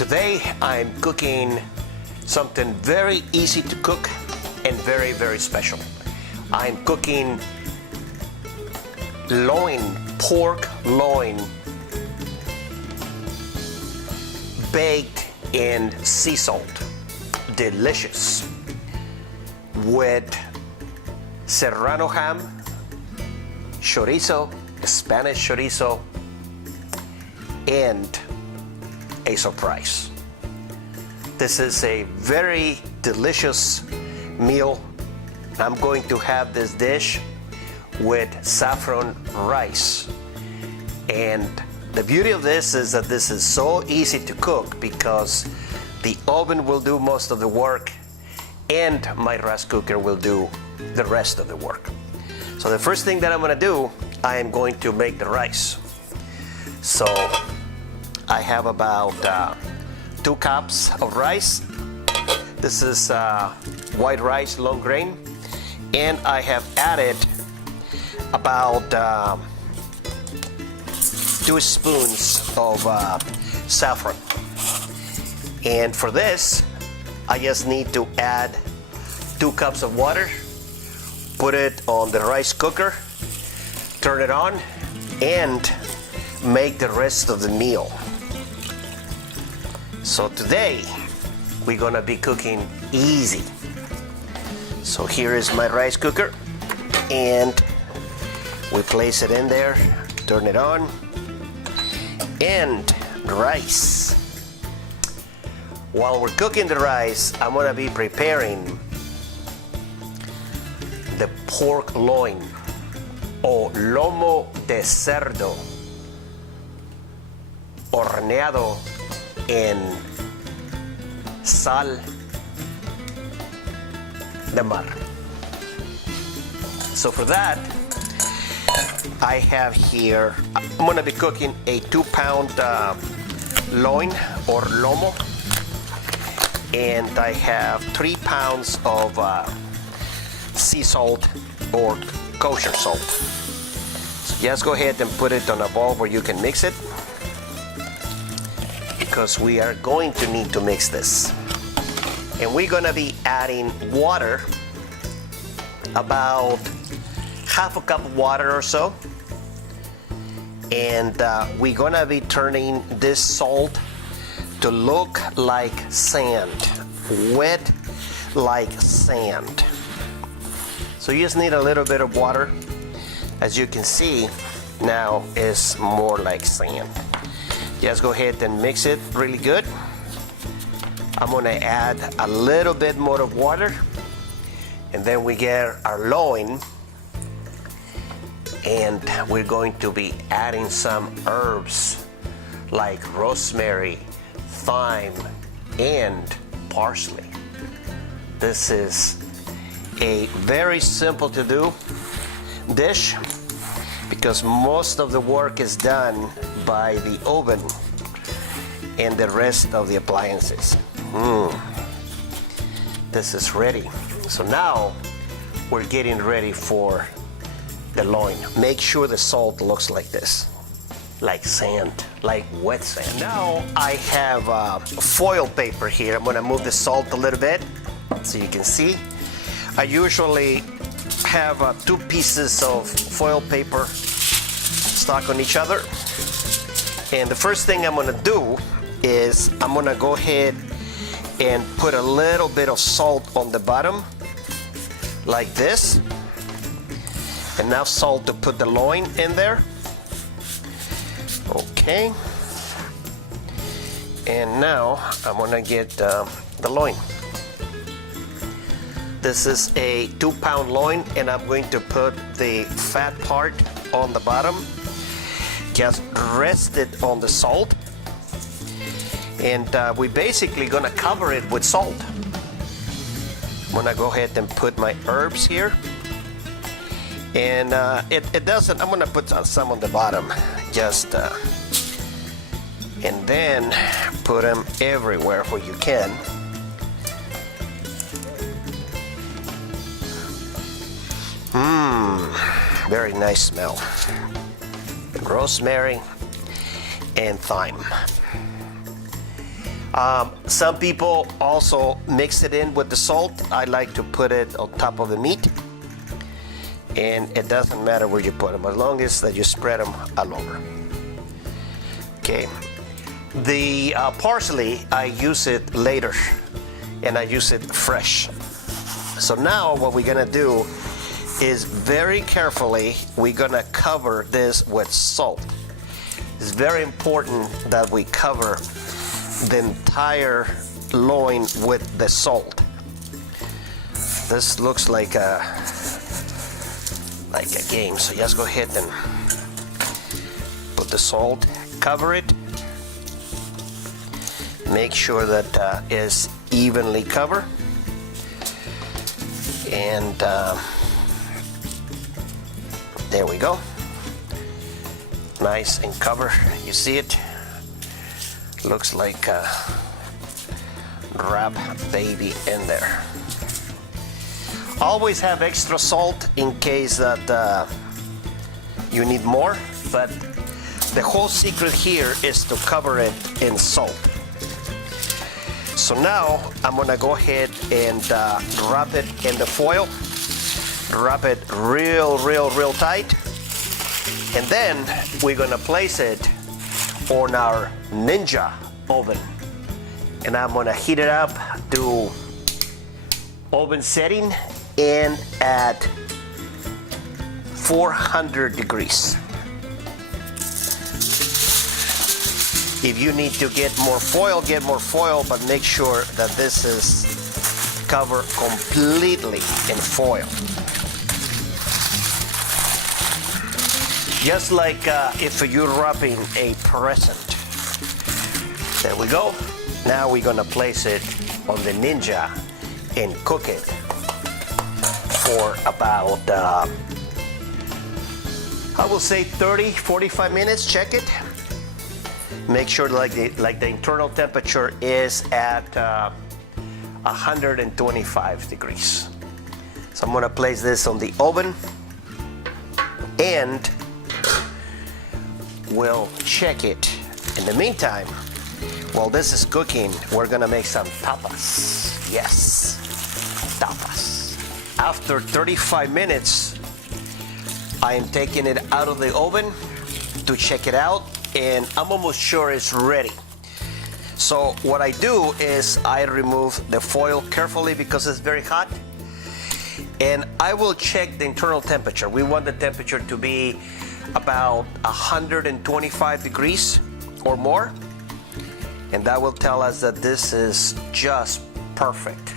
Today I'm cooking something very easy to cook and very, very special. I'm cooking loin, pork loin, baked in sea salt. Delicious. With Serrano ham, chorizo, Spanish chorizo, and a surprise. This is a very delicious meal. I'm going to have this dish with saffron rice. And the beauty of this is that this is so easy to cook because the oven will do most of the work and my rice cooker will do the rest of the work. So the first thing that I'm going to do, I am going to make the rice. So I have about 2 cups of rice. This is white rice, long grain, and I have added about 2 spoons of saffron. And for this, I just need to add 2 cups of water, put it on the rice cooker, turn it on, and make the rest of the meal. So today, we're gonna be cooking easy. So here is my rice cooker, and we place it in there, turn it on, and the rice. While we're cooking the rice, I'm gonna be preparing the pork loin, o Lomo De Cerdo, horneado en sal de mar. So for that, I have here, I'm gonna be cooking a 2-pound loin or lomo, and I have 3 pounds of sea salt or kosher salt. So just go ahead and put it on a bowl where you can mix it, because we are going to need to mix this. And we're gonna be adding water, about half a cup of water or so. And we're gonna be turning this salt to look like sand, wet like sand. So you just need a little bit of water. As you can see, now it's more like sand. Just go ahead and mix it really good. I'm gonna add a little bit more of water, and then we get our loin, and we're going to be adding some herbs like rosemary, thyme, and parsley. This is a very simple to do dish because most of the work is done by the oven and the rest of the appliances. This is ready. So now we're getting ready for the loin. Make sure the salt looks like this, like sand, like wet sand. Now I have foil paper here. I'm gonna move the salt a little bit so you can see. I usually have 2 pieces of foil paper stuck on each other. And the first thing I'm gonna do is I'm gonna go ahead and put a little bit of salt on the bottom, like this. Enough salt to put the loin in there. Okay. And now I'm gonna get the loin. This is a 2-pound loin, and I'm going to put the fat part on the bottom. Just rest it on the salt. And we're basically gonna cover it with salt. I'm gonna go ahead and put my herbs here. And it doesn't, I'm gonna put some on the bottom, just, and then put them everywhere where you can. Very nice smell. Rosemary and thyme. Some people also mix it in with the salt. I like to put it on top of the meat, and it doesn't matter where you put them as long as that you spread them all over. Okay, the parsley, I use it later, and I use it fresh. So now what we're gonna do is very carefully we're gonna cover this with salt. It's very important that we cover the entire loin with the salt. This looks like a game, so just go ahead and put the salt, cover it, make sure that is evenly covered, and there we go, nice and covered. You see it? Looks like a wrap baby in there. Always have extra salt in case that you need more, but the whole secret here is to cover it in salt. So now I'm gonna go ahead and wrap it in the foil, wrap it real tight, and then we're gonna place it on our Ninja oven, and I'm gonna heat it up to oven setting and at 400 degrees. If you need to get more foil, but make sure that this is covered completely in foil. Just like if you're wrapping a present. There we go. Now we're gonna place it on the Ninja and cook it for about, I will say 30-45 minutes. Check it. Make sure like the internal temperature is at 125 degrees. So I'm gonna place this on the oven, and we'll check it. In the meantime, while this is cooking, we're gonna make some tapas. Yes, tapas. After 35 minutes, I am taking it out of the oven to check it out, and I'm almost sure it's ready. So what I do is I remove the foil carefully because it's very hot, and I will check the internal temperature. We want the temperature to be about 125 degrees or more, and that will tell us that this is just perfect.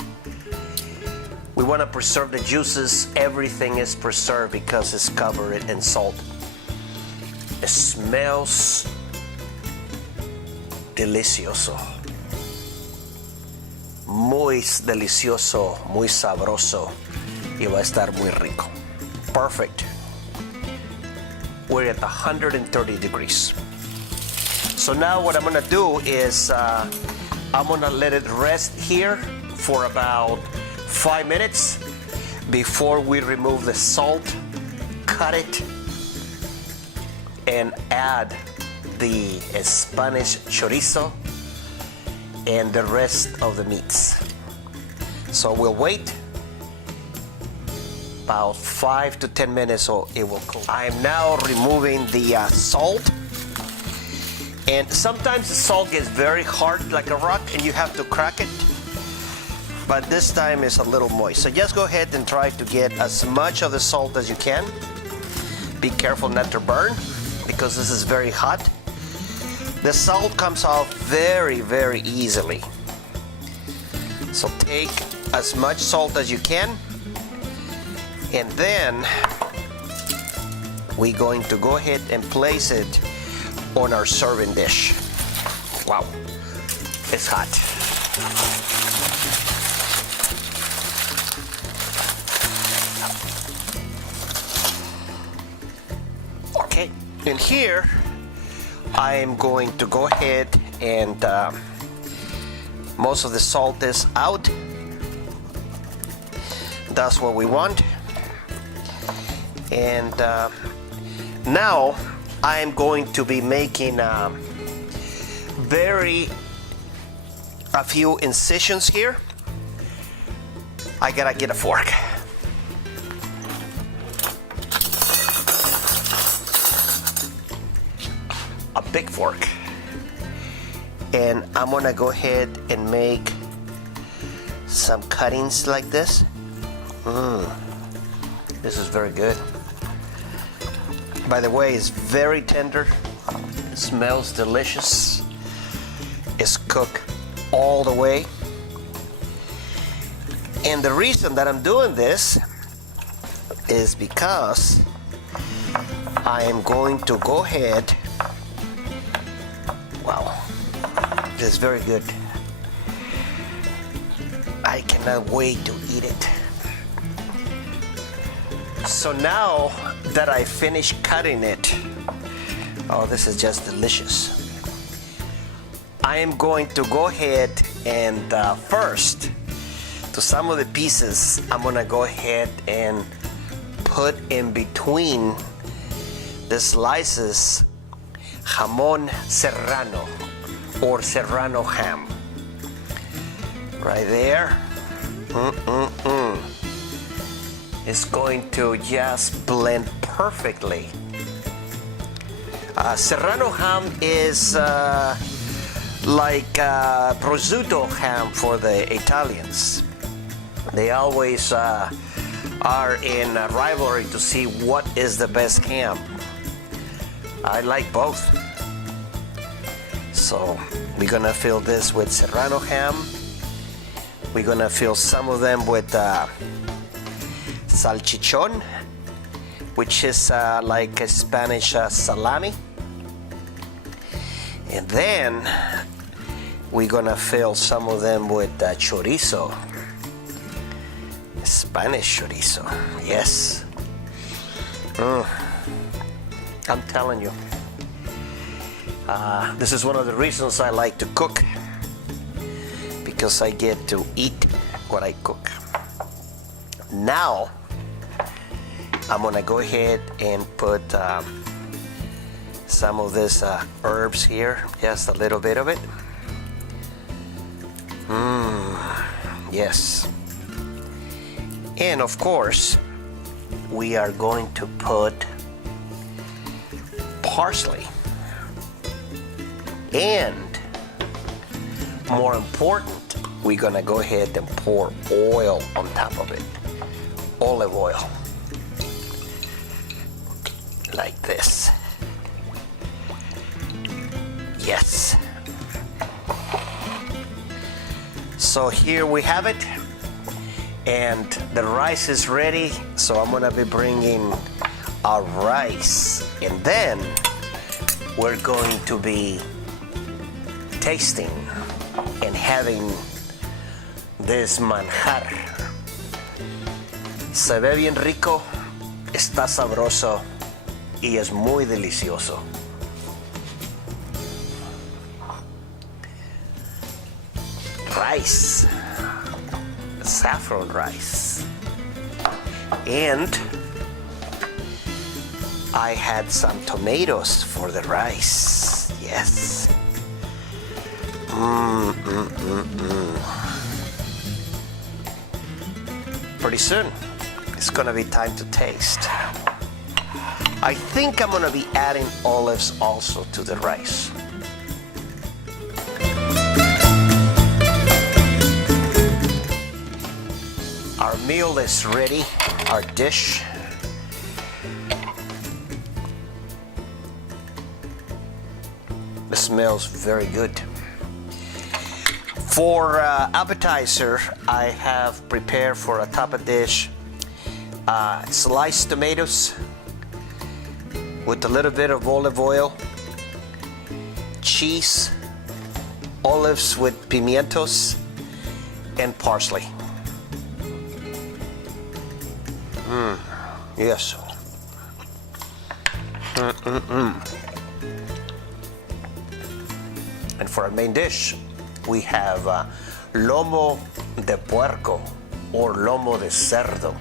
We want to preserve the juices. Everything is preserved because it's covered in salt. It smells delicioso. Muy delicioso, muy sabroso, y va a estar muy rico. Perfect. We're at 130 degrees. So now what I'm gonna do is I'm gonna let it rest here for about 5 minutes before we remove the salt, cut it, and add the Spanish chorizo and the rest of the meats. So we'll wait about 5 to 10 minutes so it will cook. I'm now removing the salt, and sometimes the salt gets very hard like a rock and you have to crack it, but this time it's a little moist. So just go ahead and try to get as much of the salt as you can. Be careful not to burn because this is very hot. The salt comes off very easily. So take as much salt as you can, and then we're going to go ahead and place it on our serving dish. Wow, it's hot. Okay, and here I am going to go ahead and most of the salt is out. That's what we want. And now I am going to be making very a few incisions here, I gotta get a fork. A big fork. And I'm gonna go ahead and make some cuttings like this. This is very good. By the way, it's very tender. It smells delicious. It's cooked all the way. And the reason that I'm doing this is because I am going to go ahead. Wow, this is very good. I cannot wait to eat it. So now that I finished cutting it, oh, this is just delicious. I am going to go ahead and first, to some of the pieces, I'm gonna go ahead and put in between the slices jamón serrano or serrano ham. Right there. It's going to just blend perfectly. Serrano ham is like prosciutto ham for the Italians. They always are in a rivalry to see what is the best ham. I like both. So we're gonna fill this with Serrano ham. We're gonna fill some of them with salchichon, which is like a Spanish salami. And then we're gonna fill some of them with chorizo. Spanish chorizo, yes. I'm telling you. This is one of the reasons I like to cook, because I get to eat what I cook. Now, I'm gonna go ahead and put some of this herbs here, just a little bit of it. Yes. And of course, we are going to put parsley. And more important, we're gonna go ahead and pour oil on top of it. Olive oil. Like this. Yes. So here we have it. And the rice is ready. So I'm gonna be bringing our rice. And then we're going to be tasting and having this manjar. Se ve bien rico, está sabroso y es muy delicioso. Rice, saffron rice. And I had some tomatoes for the rice. Yes. Pretty soon, it's gonna be time to taste. I think I'm gonna be adding olives also to the rice. Our meal is ready, our dish. It smells very good. For appetizer, I have prepared for a top of dish sliced tomatoes with a little bit of olive oil, cheese, olives with pimientos, and parsley. Yes. And for our main dish, we have Lomo De Puerco or Lomo De Cerdo,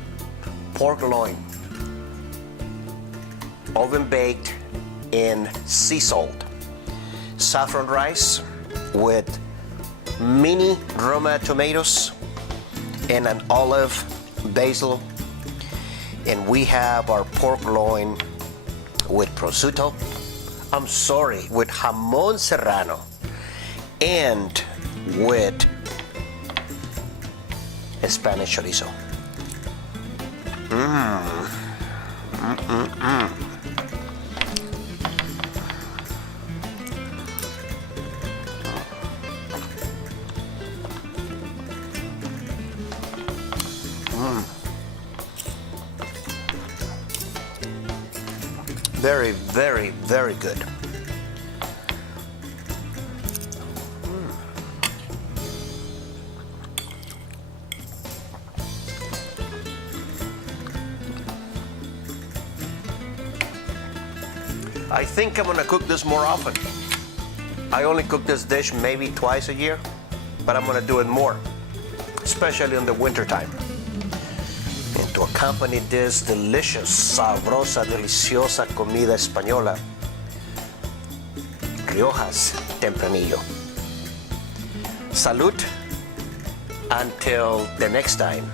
pork loin, oven baked in sea salt, saffron rice with mini Roma tomatoes and an olive basil. And we have our pork loin with prosciutto. I'm sorry, with jamon serrano and with Spanish chorizo. Very, very, very good. I think I'm gonna cook this more often. I only cook this dish maybe twice a year, but I'm gonna do it more, especially in the winter time. And to accompany this delicious, sabrosa, deliciosa comida española, Riojas Tempranillo. Salud. Until the next time.